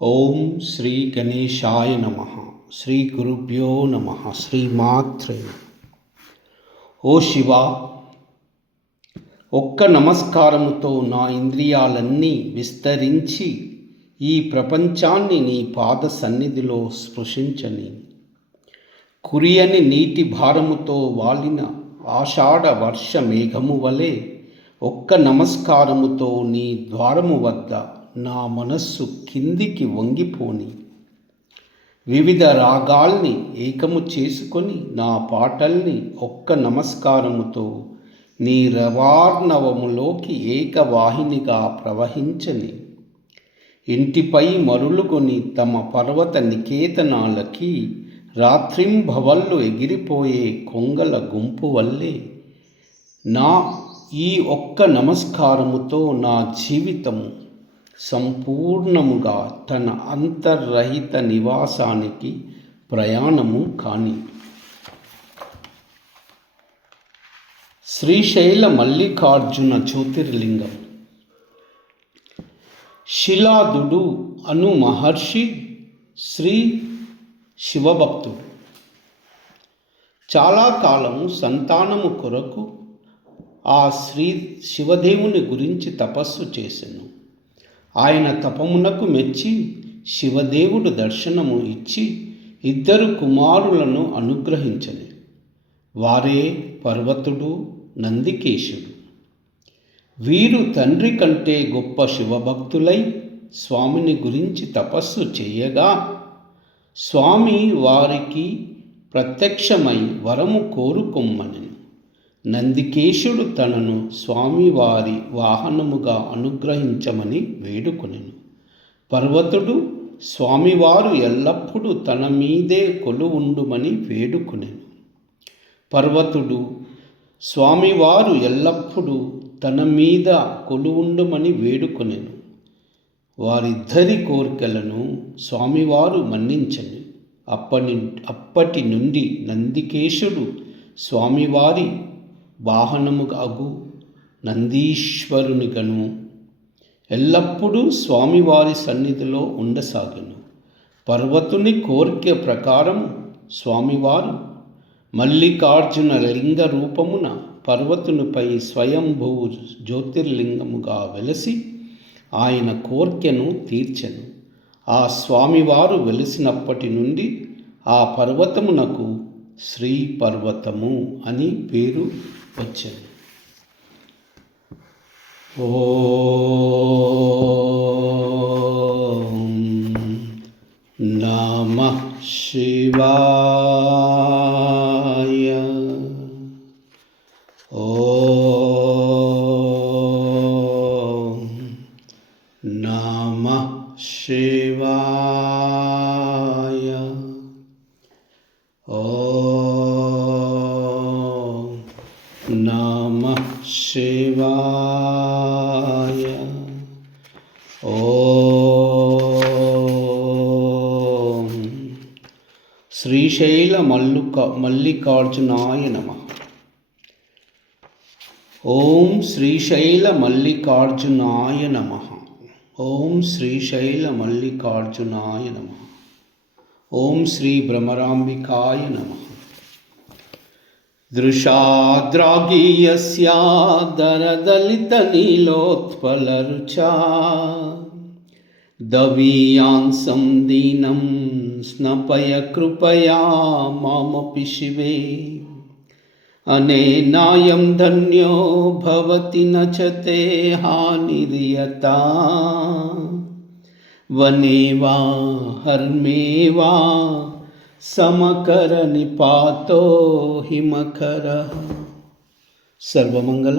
ఓం శ్రీ గణేశాయ నమః. శ్రీ గురుభ్యో నమః. శ్రీమాత్రే. ఓ శివ, ఒక్క నమస్కారముతో నా ఇంద్రియాలన్నీ విస్తరించి ఈ ప్రపంచాన్ని నీ పాద సన్నిధిలో స్పృశించని. కురియని నీటి భారముతో వాలిన ఆషాఢ వర్ష మేఘము వలె ఒక్క నమస్కారముతో నీ ద్వారము వద్ద నా మనస్సు కిందికి వంగిపోని. వివిధ రాగాల్ని ఏకము చేసుకొని నా పాటల్ని ఒక్క నమస్కారముతో నీ రవార్ణవములోకి ఏకవాహినిగా ప్రవహించని. ఇంటిపై మరులుకొని తమ పర్వత నికేతనాలకి రాత్రింభవళ్ళు ఎగిరిపోయే కొంగల గుంపు వల్లే నా ఈ ఒక్క నమస్కారముతో నా జీవితము సంపూర్ణముగా తన అంతర్రహిత నివాసానికి ప్రయాణము కాని. శ్రీశైల మల్లికార్జున జ్యోతిర్లింగం. శిలాదుడు అను మహర్షి శ్రీ శివభక్తుడు. చాలా కాలము సంతానము కొరకు ఆ శ్రీ శివదేవుని గురించి తపస్సు చేసెను. ఆయన తపమునకు మెచ్చి శివదేవుడు దర్శనము ఇచ్చి 2 కుమారులను అనుగ్రహించని. వారే పర్వతుడు, నందికేశుడు. వీరు తండ్రి కంటే గొప్ప శివభక్తులై స్వామిని గురించి తపస్సు చేయగా స్వామి వారికి ప్రత్యక్షమై వరము కోరుకొమ్మని. నందికేశుడు తనను స్వామివారి వాహనముగా అనుగ్రహించమని వేడుకొనెను. పర్వతుడు స్వామివారు ఎల్లప్పుడూ తన మీదే కొలువుండుమని వేడుకొనెను. పర్వతుడు స్వామివారు ఎల్లప్పుడూ తన మీద కొలువుండుమని వేడుకొనెను. వారిద్దరి కోరికలను స్వామివారు మన్నించను. అప్పటి నుండి నందికేశుడు స్వామివారి వాహనముగాగు నందీశ్వరునిగను ఎల్లప్పుడూ స్వామివారి సన్నిధిలో ఉండసాగెను. పర్వతుని కోరిక ప్రకారం స్వామివారు మల్లికార్జున లింగ రూపమున పర్వతునిపై స్వయంభూ జ్యోతిర్లింగముగా వెలసి ఆయన కోర్కెను తీర్చెను. ఆ స్వామివారు వెలిసినప్పటి నుండి ఆ పర్వతమునకు శ్రీ పర్వతము అని పేరు వచ్చెను. ఓం నమః శివాయ. ఓం నమః శివాయ. ఓం నమః శివాయ. ఓం శ్రీశైల మల్లికార్జునాయ నమః. ఓం శ్రీశైల మల్లికార్జునాయ నమః. ఓం శ్రీశైల మల్లికార్జునాయ నమః. ఓం శ్రీ భ్రమరాంబికాయ నమః. దృశాద్రాగీయస్యా దరదలితనీలోత్పలరుచా దవీయాంసం దీనం స్నపయ కృపయా మామపి శివే. అనేనాయం ధన్యో భవతి నచతే హానిర్యతా వనే వా హర్మే వా సమకర నిపాతో హిమకర. సర్వమంగళ.